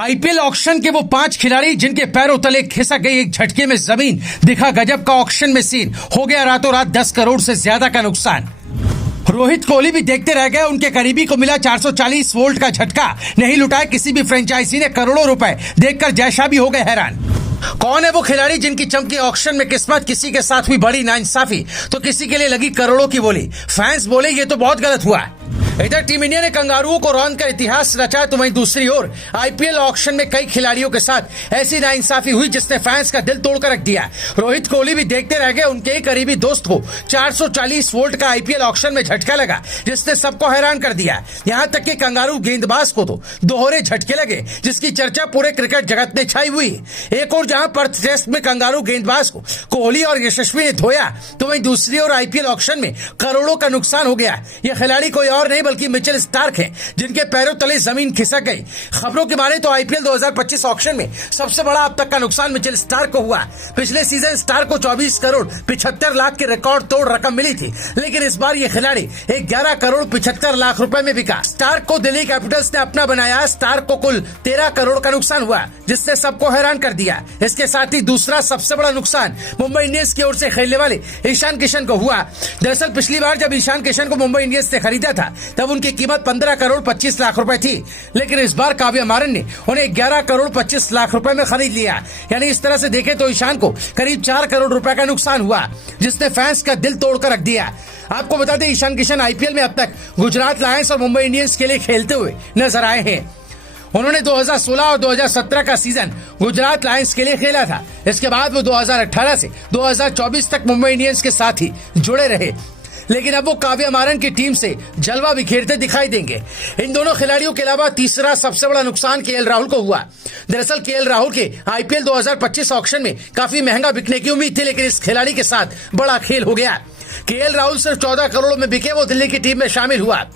IPL auction के वो 5 खिलाड़ी जिनके पैरों तले खिसक गई एक झटके में जमीन। दिखा गजब का ऑक्शन में सीन। हो गया रातों रात 10 करोड़ से ज्यादा का नुकसान। रोहित कोहली भी देखते रह गए। उनके करीबी को मिला 440 वोल्ट का झटका। नहीं लुटाए किसी भी फ्रेंचाइजी ने करोड़ों रुपए। देखकर जयशाह भी हो गए हैरान। कौन है वो खिलाड़ी जिनकी चमकी ऑक्शन में किस्मत? किसी के साथ हुई बड़ी नाइंसाफी तो किसी के लिए लगी करोड़ों की बोली। फैंस बोले ये तो बहुत गलत हुआ। इधर टीम इंडिया ने कंगारुओं को रौंद कर इतिहास रचा तो वहीं दूसरी ओर आईपीएल ऑक्शन में कई खिलाड़ियों के साथ ऐसी नाइंसाफी हुई जिसने फैंस का दिल तोड़कर रख दिया। रोहित कोहली भी देखते रह गए। उनके ही करीबी दोस्त को 440 वोल्ट का आईपीएल ऑक्शन में झटका लगा जिसने सबको हैरान कर दिया। यहां तक कि कंगारू गेंदबाज को तो दोहरे झटके लगे जिसकी चर्चा पूरे क्रिकेट जगत में छाई हुई। एक और जहां पर्थ टेस्ट में कंगारू गेंदबाज को कोहली और यशस्वी ने धोया तो वहीं दूसरी ओर आईपीएल ऑक्शन में करोड़ों का नुकसान हो गया। यह खिलाड़ी कोई और नहीं बल्कि मिचेल स्टार्क है जिनके पैरों तले जमीन खिसक गई। खबरों की माने तो आईपीएल 2025 ऑक्शन में सबसे बड़ा अब तक का नुकसान मिचेल स्टार्क को हुआ। पिछले सीजन स्टार्क को 24 करोड़ 75 लाख की रिकॉर्ड तोड़ रकम मिली थी, लेकिन इस बार ये खिलाड़ी 11 करोड़ 75 लाख रुपए में बिका। स्टार्क को दिल्ली कैपिटल्स ने अपना बनाया। स्टार्क को कुल 13 करोड़ का नुकसान हुआ जिसने सबको हैरान कर दिया। इसके साथ ही दूसरा सबसे बड़ा नुकसान मुंबई इंडियंस की ओर से खेलने वाले ईशान किशन को हुआ। दरअसल पिछली बार जब ईशान किशन को मुंबई इंडियंस ने खरीदा था तब उनकी कीमत 15 करोड़ 25 लाख रुपए थी, लेकिन इस बार काव्या मारन ने उन्हें 11 करोड़ 25 लाख रुपए में खरीद लिया। यानी इस तरह से देखें तो ईशान को करीब 4 करोड़ रुपए का नुकसान हुआ जिसने फैंस का दिल तोड़कर रख दिया। आपको बता दें ईशान किशन आईपीएल में अब तक गुजरात लायंस और मुंबई इंडियंस के लिए खेलते हुए नजर आए हैं। उन्होंने 2016 और 2017 का सीजन गुजरात लायंस के लिए खेला था। इसके बाद वो 2018 से 2024 तक मुंबई इंडियंस के साथ ही जुड़े रहे, लेकिन अब वो काव्या मारन की टीम से जलवा बिखेरते दिखाई देंगे। इन दोनों खिलाड़ियों के अलावा तीसरा सबसे बड़ा नुकसान केएल राहुल को हुआ। दरअसल केएल राहुल के आईपीएल 2025 ऑक्शन में काफी महंगा बिकने की उम्मीद थी, लेकिन इस खिलाड़ी के साथ बड़ा खेल हो गया। केएल राहुल सिर्फ 14 करोड़ में बिके। वो दिल्ली की टीम में शामिल हुआ।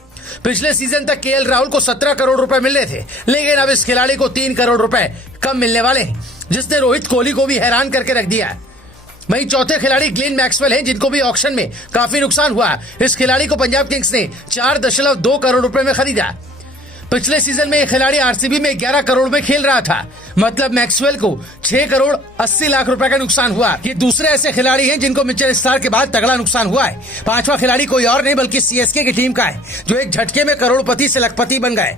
पिछले सीजन तक केएल राहुल को 17 करोड़ रुपए मिल रहे थे, लेकिन अब इस खिलाड़ी को 3 करोड़ रुपए कम मिलने वाले हैं, जिसने रोहित कोहली को भी हैरान करके रख दिया। वहीं चौथे खिलाड़ी ग्लेन मैक्सवेल हैं जिनको भी ऑक्शन में काफी नुकसान हुआ। इस खिलाड़ी को पंजाब किंग्स ने 4.2 करोड़ रुपए में खरीदा। पिछले सीजन में यह खिलाड़ी आरसीबी में 11 करोड़ में खेल रहा था, मतलब मैक्सवेल को 6 करोड़ 80 लाख रुपए का नुकसान हुआ। ये दूसरे ऐसे खिलाड़ी हैं जिनको मिचेल स्टार्क के बाद तगड़ा नुकसान हुआ है। पांचवा खिलाड़ी कोई और नहीं बल्कि सीएसके की टीम का है जो एक झटके में करोड़पति से लखपति बन गए।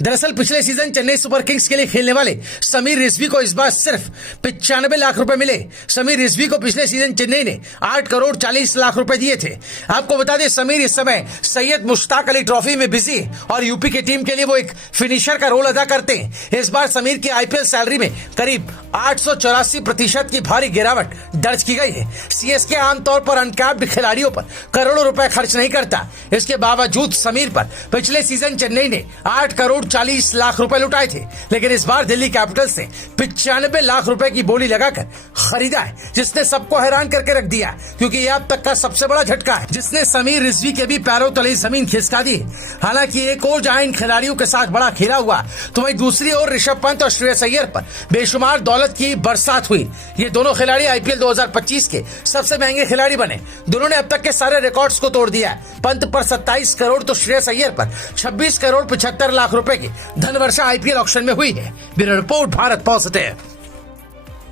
दरअसल पिछले सीजन चेन्नई सुपर किंग्स के लिए खेलने वाले समीर रिजवी को इस बार सिर्फ 95 लाख रुपए मिले। समीर रिजवी को पिछले सीजन चेन्नई ने 8 करोड़ 40 लाख रुपए दिए थे। आपको बता दें समीर इस समय सैयद मुश्ताक अली ट्रॉफी में बिजी है और यूपी की टीम के लिए वो एक फिनिशर का रोल अदा करते हैं। इस बार समीर की आईपीएल सैलरी में करीब 884% की भारी गिरावट दर्ज की गई है। सीएसके आमतौर पर अनकैप्ड खिलाड़ियों पर करोड़ों रुपए खर्च नहीं करता। इसके बावजूद समीर पर पिछले सीजन चेन्नई ने 8 करोड़ 40 लाख रुपए लुटाए थे, लेकिन इस बार दिल्ली कैपिटल्स ने 95 लाख रुपए की बोली लगाकर खरीदा है, जिसने सबको हैरान करके रख दिया, क्योंकि यह अब तक का सबसे बड़ा झटका है जिसने समीर रिजवी के भी पैरों तले जमीन खिसका दी। हालांकि एक और जहां इन खिलाड़ियों के साथ बड़ा खेला हुआ तो वहीं दूसरी ओर ऋषभ पंत और श्रेयस अय्यर पर बेशुमार दौलत की बरसात हुई। ये दोनों खिलाड़ी आईपीएल 2025 के सबसे महंगे खिलाड़ी बने। दोनों ने अब तक के सारे रिकॉर्ड्स को तोड़ दिया। पंत पर 27 करोड़ तो श्रेयस अय्यर पर 26 करोड़ 75 लाख रुपए की धनवर्षा आईपीएल ऑक्शन में हुई है। Bureau report, Bharat positive.